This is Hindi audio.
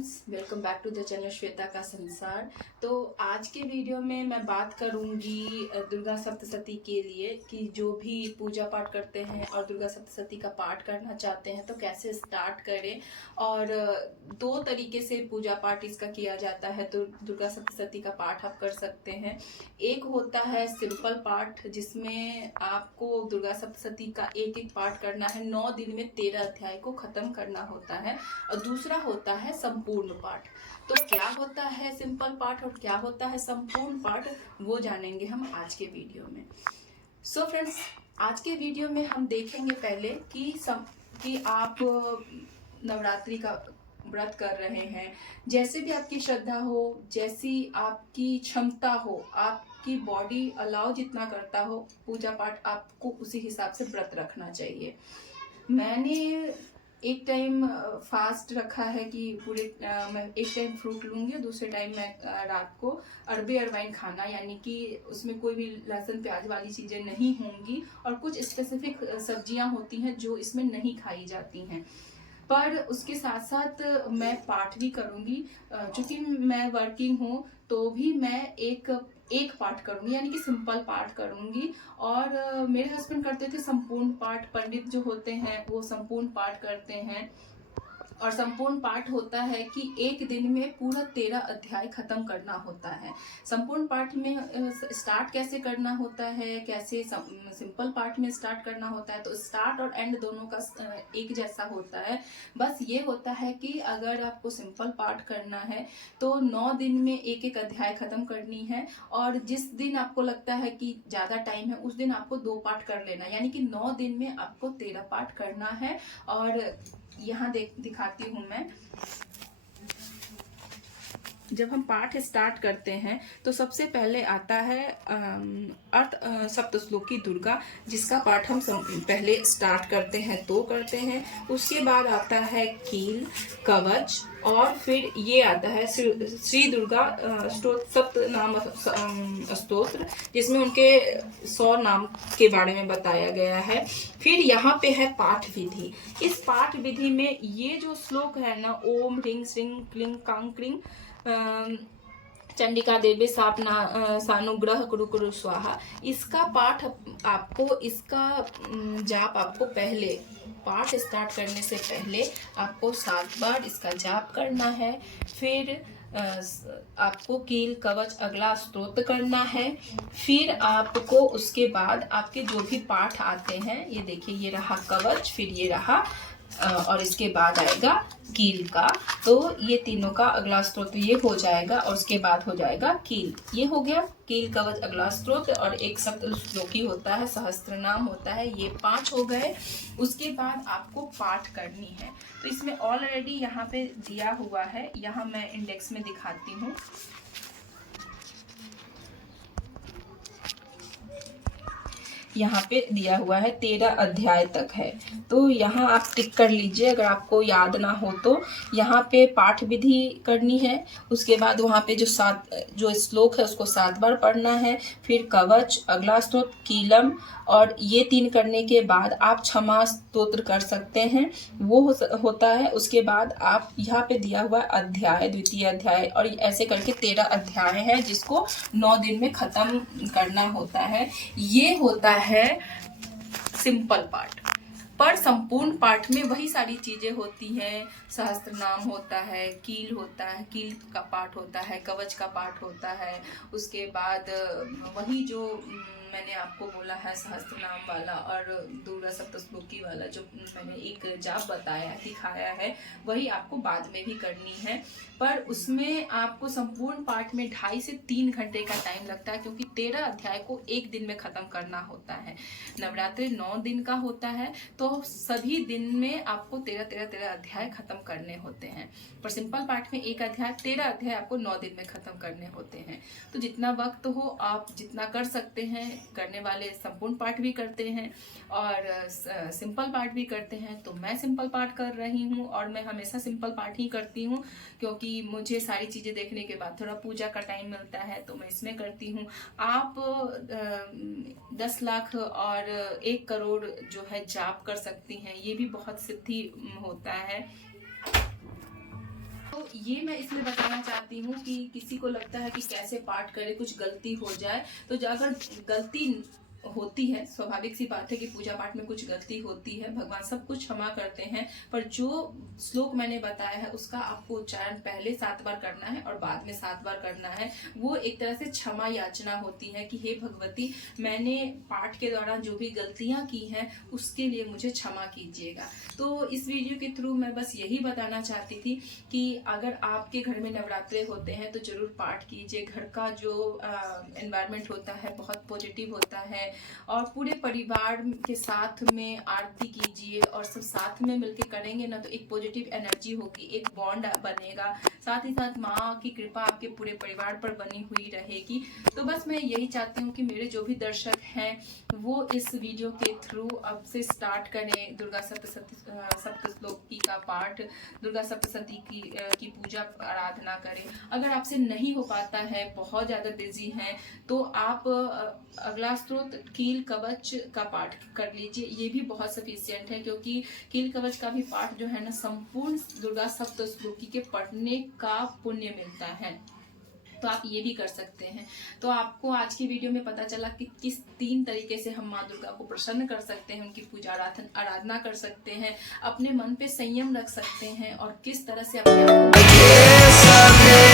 Friends, welcome back to the channel Shweta का संसार। तो आज के वीडियो में मैं बात करूंगी दुर्गा सप्तशती के लिए कि जो भी पूजा पाठ करते हैं और दुर्गा सप्तशती का पाठ करना चाहते हैं तो कैसे स्टार्ट करें। और दो तरीके से पूजा पाठ इसका किया जाता है। तो दुर्गा सप्तशती का पाठ आप कर सकते हैं। एक होता है सिंपल पाठ, जिसमें आपको दुर्गा सप्तशती का एक एक पाठ करना है। 9 दिन में 13 अध्याय को खत्म करना होता है। और दूसरा होता है संपूर्ण पाठ। तो क्या होता है सिंपल पाठ और क्या होता है संपूर्ण पाठ, वो जानेंगे हम आज के वीडियो में। सो फ्रेंड्स, आज के वीडियो में हम देखेंगे पहले कि आप नवरात्रि का व्रत कर रहे हैं, जैसे भी आपकी श्रद्धा हो, जैसी आपकी क्षमता हो, आपकी बॉडी अलाउ जितना करता हो पूजा पाठ, आपको उसी हिसाब से व्रत रखना चाहिए। मैंने एक टाइम फास्ट रखा है कि मैं एक टाइम फ्रूट लूंगी और दूसरे टाइम मैं रात को अरबे अरवाइन खाना, यानी कि उसमें कोई भी लहसुन प्याज वाली चीज़ें नहीं होंगी। और कुछ स्पेसिफिक सब्जियां होती हैं जो इसमें नहीं खाई जाती हैं। पर उसके साथ साथ मैं पाठ भी करूंगी। चूंकि मैं वर्किंग हूँ तो भी मैं एक पाठ करूंगी, यानी कि सिंपल पाठ करूंगी। और मेरे हस्बैंड करते थे संपूर्ण पाठ। पंडित जो होते हैं वो संपूर्ण पाठ करते हैं। और संपूर्ण पाठ होता है कि एक दिन में पूरा 13 अध्याय खत्म करना होता है। संपूर्ण पाठ में स्टार्ट कैसे करना होता है, कैसे सिंपल पाठ में स्टार्ट करना होता है, तो स्टार्ट और एंड दोनों का एक जैसा होता है। बस ये होता है कि अगर आपको सिंपल पाठ करना है तो 9 दिन में एक एक अध्याय खत्म करनी है। और जिस दिन आपको लगता है कि ज्यादा टाइम है उस दिन आपको 2 पाठ कर लेना, यानी कि 9 दिन में आपको 13 पाठ करना है। और यहाँ दिखाती हूँ मैं। जब हम पाठ स्टार्ट करते हैं तो सबसे पहले आता है अर्थ सप्तश्लोकी दुर्गा, जिसका पाठ हम पहले स्टार्ट करते हैं तो करते हैं। उसके बाद आता है कील, कवच, और फिर ये आता है श्री दुर्गा सप्त नाम स्तोत्र, जिसमें उनके 100 नाम के बारे में बताया गया है। फिर यहाँ पे है पाठ विधि। इस पाठ विधि में ये जो श्लोक है ना, ओम ह्रीं श्रीं क्लीं कां क्रीं चंडिका देवी सानुग्रह कुरु कुरु स्वाहा, इसका पाठ आपको, इसका जाप आपको पहले पाठ स्टार्ट करने से पहले आपको 7 बार इसका जाप करना है। फिर आपको कील, कवच, अगला स्तोत्र करना है। फिर आपको उसके बाद आपके जो भी पाठ आते हैं, ये देखिए, ये रहा कवच, फिर ये रहा और इसके बाद आएगा कील का। तो ये तीनों का अगला स्तोत्र ये हो जाएगा और उसके बाद हो जाएगा कील। ये हो गया कील, कवच, अगला स्तोत्र, और एक सप्तश्लोकी होता है, सहस्त्र नाम होता है। ये 5 हो गए। उसके बाद आपको पाठ करनी है। तो इसमें ऑलरेडी यहाँ पे दिया हुआ है, यहाँ मैं इंडेक्स में दिखाती हूँ। यहाँ पे दिया हुआ है 13 अध्याय तक है, तो यहाँ आप टिक कर लीजिए अगर आपको याद ना हो तो। यहाँ पे पाठ विधि करनी है। उसके बाद वहाँ पे जो श्लोक है उसको 7 बार पढ़ना है। फिर कवच, अगला स्तोत्र, कीलम, और ये 3 करने के बाद आप क्षमा स्तोत्र कर सकते हैं, वो होता है। उसके बाद आप यहाँ पे दिया हुआ अध्याय, द्वितीय अध्याय, और ऐसे करके 13 अध्याय है जिसको 9 दिन में खत्म करना होता है। ये होता है सिंपल पार्ट। पर संपूर्ण पाठ में वही सारी चीजें होती हैं। सहस्त्र नाम होता है, कील होता है, कील का पाठ होता है, कवच का पाठ होता है। उसके बाद वही जो मैंने आपको बोला है सहस्त्र नाम वाला और दुर्गा सप्तश्लोकी वाला, जो मैंने एक जाप बताया, दिखाया है, वही आपको बाद में भी करनी है। पर उसमें आपको संपूर्ण पाठ में 2.5 से 3 घंटे का टाइम लगता है, क्योंकि 13 अध्याय को एक दिन में खत्म करना होता है। नवरात्रि 9 दिन का होता है, तो सभी दिन में आपको 13 अध्याय खत्म करने होते हैं। पर सिंपल पाठ में एक अध्याय, 13 अध्याय आपको 9 दिन में खत्म करने होते हैं। तो जितना वक्त हो आप जितना कर सकते हैं। करने वाले संपूर्ण पाठ भी करते हैं और सिंपल पाठ भी करते हैं। तो मैं सिंपल पाठ कर रही हूँ और मैं हमेशा सिंपल पाठ ही करती हूँ, क्योंकि मुझे सारी चीजें देखने के बाद थोड़ा पूजा का टाइम मिलता है, तो मैं इसमें करती हूँ। आप 10 लाख और 1 करोड़ जो है जाप कर सकती हैं, ये भी बहुत सिद्धि होता है। तो तो ये मैं इसलिए बताना चाहती हूँ कि किसी को लगता है कि कैसे पाठ करे, कुछ गलती हो जाए। तो अगर गलती होती है, स्वाभाविक सी बात है कि पूजा पाठ में कुछ गलती होती है, भगवान सब कुछ क्षमा करते हैं, पर जो श्लोक मैंने बताया है उसका आपको उच्चारण पहले 7 बार करना है और बाद में 7 बार करना है। वो एक तरह से क्षमा याचना होती है कि हे भगवती, मैंने पाठ के दौरान जो भी गलतियां की हैं उसके लिए मुझे क्षमा कीजिएगा। तो इस वीडियो के थ्रू मैं बस यही बताना चाहती थी कि अगर आपके घर में नवरात्रे होते हैं तो जरूर पाठ कीजिए। घर का जो एनवायरनमेंट होता है बहुत पॉजिटिव होता है, और पूरे परिवार के साथ में आरती कीजिए और सब साथ में मिलके करेंगे ना तो एक पॉजिटिव एनर्जी होगी, एक बॉन्ड बनेगा। साथ ही साथ माँ की कृपा आपके पूरे परिवार पर बनी हुई रहेगी। तो बस मैं यही चाहती हूँ कि मेरे जो भी दर्शक हैं वो इस वीडियो के थ्रू अब से स्टार्ट करें दुर्गा सप्तश्लोकी का पाठ, दुर्गा सप्तशती की पूजा आराधना करें। अगर आपसे नहीं हो पाता है, बहुत ज़्यादा बिजी हैं, तो आप अगला स्त्रोत कील कवच का पाठ कर लीजिए। ये भी बहुत सफिशियंट है, क्योंकि कील कवच का भी पाठ जो है ना संपूर्ण दुर्गा सप्तश्लोकी के पढ़ने का पुण्य मिलता है। तो आप ये भी कर सकते हैं। तो आपको आज की वीडियो में पता चला कि किस 3 तरीके से हम माँ दुर्गा को प्रसन्न कर सकते हैं, उनकी पूजा आराधना कर सकते हैं, अपने मन पे संयम रख सकते हैं और किस तरह से अपने आप को